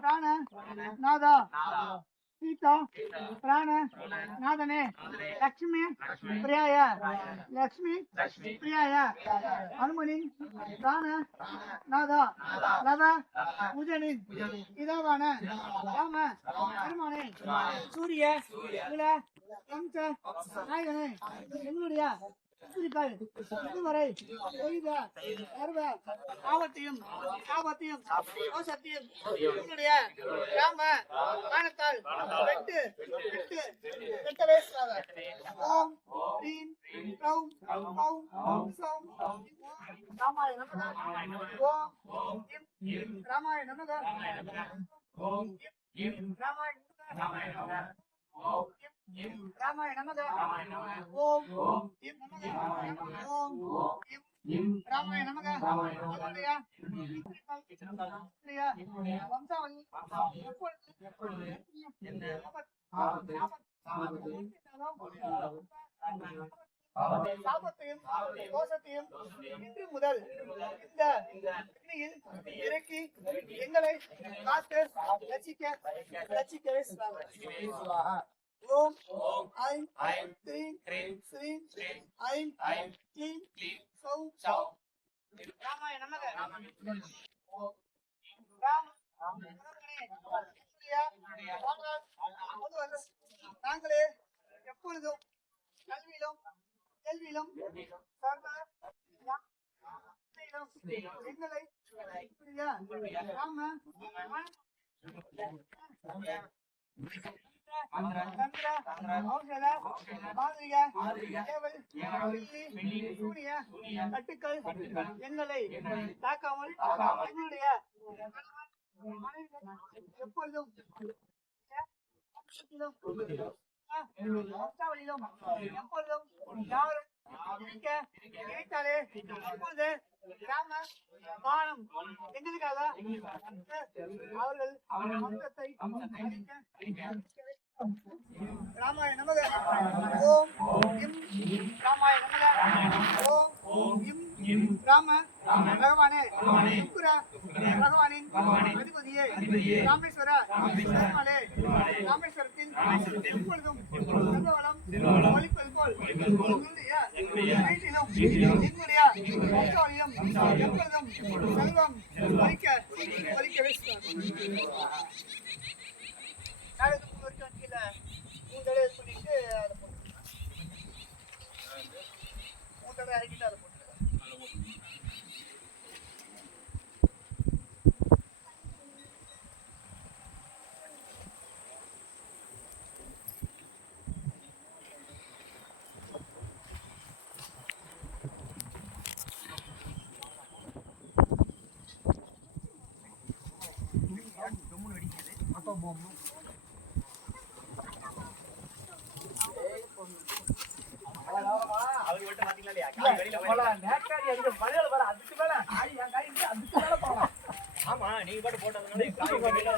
பிராண நாதா. சீதா. பிராண நாதனே. லக்ஷ்மி பிரியாய. லக்ஷ்மி பிரியாய. அனுமனி பிராண நாதா. லதா பூஜனின் இதவான ராம பெருமானே. சூரிய குல வம்ச நாயகனே. எங்களுடைய உத்திரிகள் இதுவரை செய்த சர்வ ஆபத்தையும் ஆபத்தையும் மோசத்தையும் என்னுடைய ராம ஞானத்தால் வெட்டு வெட்டு வெட்டவே சாக ஓம் ரீம் ரௌம் ஔம் சௌம் ராமாய நமக ஓம் ராமாய நமக ஓம் ராமாய நமக ஓம் ராமாய நமக ஓம். ஓம். ராமாய நமக வம்சாவளி எப்பொழுது ஆபத்து சாபத்தையும் தோஷத்தையும் இன்று முதல் இந்த அக்னியில் இறக்கி எங்களை காத்து ரசிக்க ரசிக்கவே சுவாமி. ஓம் ஐம் க்ரீம் ஸ்ரீம் ஐம் க்ளீம் சௌ ராமாய நமக ராம் முழுவதும் நாங்களே எப்பொழுதும் கல்வியிலும் கேள்வியிலும் எங்களை ராம கட்டுக்கள் எங்களை தாக்காமல் என்னுடைய எப்பொழுதும் எப்பொழுதும் யாரும் இருக்க நினைத்தாலே இப்பொழுது ராம பானம் எங்களுக்காக அவர்கள் ராமாய நமக ஓம் இம் ராமாய நமக ஓம் இம் ராம பகவானே சுக்குர பகவானின் அதிபதியே ராமேஸ்வர பெருமாளே ராமேஸ்வரத்தில் எப்பொழுதும் செல்வவளம் ஒளிப்பது போல் வீட்டிலும் வம்சாவளியும் எப்பொழுதும் செல்வம் ஒலிக்க ஒலிக்க ஆமா நீங்க பாட்டு போட்டதுனால காய் வெளியில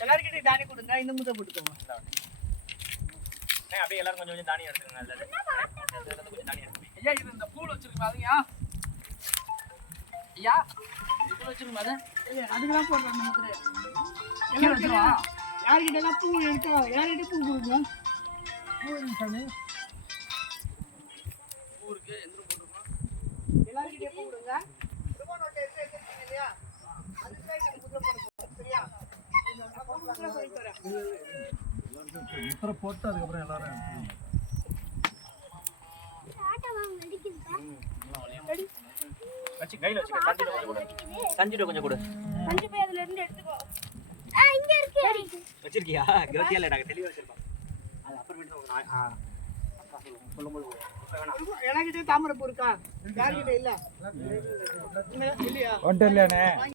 எல்லாருக்கிட்டையும் தானே கொடுங்க இந்த முத போட்டுக்கோங்க. அப்படியே எல்லாரும் கொஞ்சம் கொஞ்சம் தானியம் எடுத்துக்கங்க நல்லது கொஞ்சம் தானியம் எடுத்துக்கங்க. ஐயா இது இந்த பூல் வச்சிருக்கா அதுயா ஐயா. இது வச்சிருக்கா அது அதுக்கெல்லாம் போடுறாங்க முத்திரை கீழே வச்சிருவா? யார்கிட்ட பூ இருக்கா யார்கிட்ட பூ கொடுங்க? ஊருக்கு எந்த போட்டுருக்கோம் எல்லாருக்கிட்டே பூ கொடுங்க. ரூபா நோட்டை எடுத்து வச்சிருக்கீங்க இல்லையா அதுக்கு சரியா? போயிட்டு வரேன். முத்திரை போட்டு அதுக்கப்புறம் எல்லாரும் வச்சு கையில கொஞ்சம் கொடு. கஞ்சிட்டு கொஞ்சம் கொடு. கொஞ்சம் போய் அதுல இருந்து எடுத்துக்கோ. ஆ இங்க இருக்கு. வச்சிருக்கியா? கவத்தியா இல்ல நாங்க தெளிவா வச்சிருப்போம். அது அப்புறமேட்டு தான் உங்களுக்கு ஆ, ஆ. அக்கா சொல்லுங்க. சொல்லும்போது கொடு. இப்ப வேணாம். எனக்கிட்டே தாமரை பூ இருக்கா? யார்கிட்ட இல்ல? இல்லையா. ஒன்றும்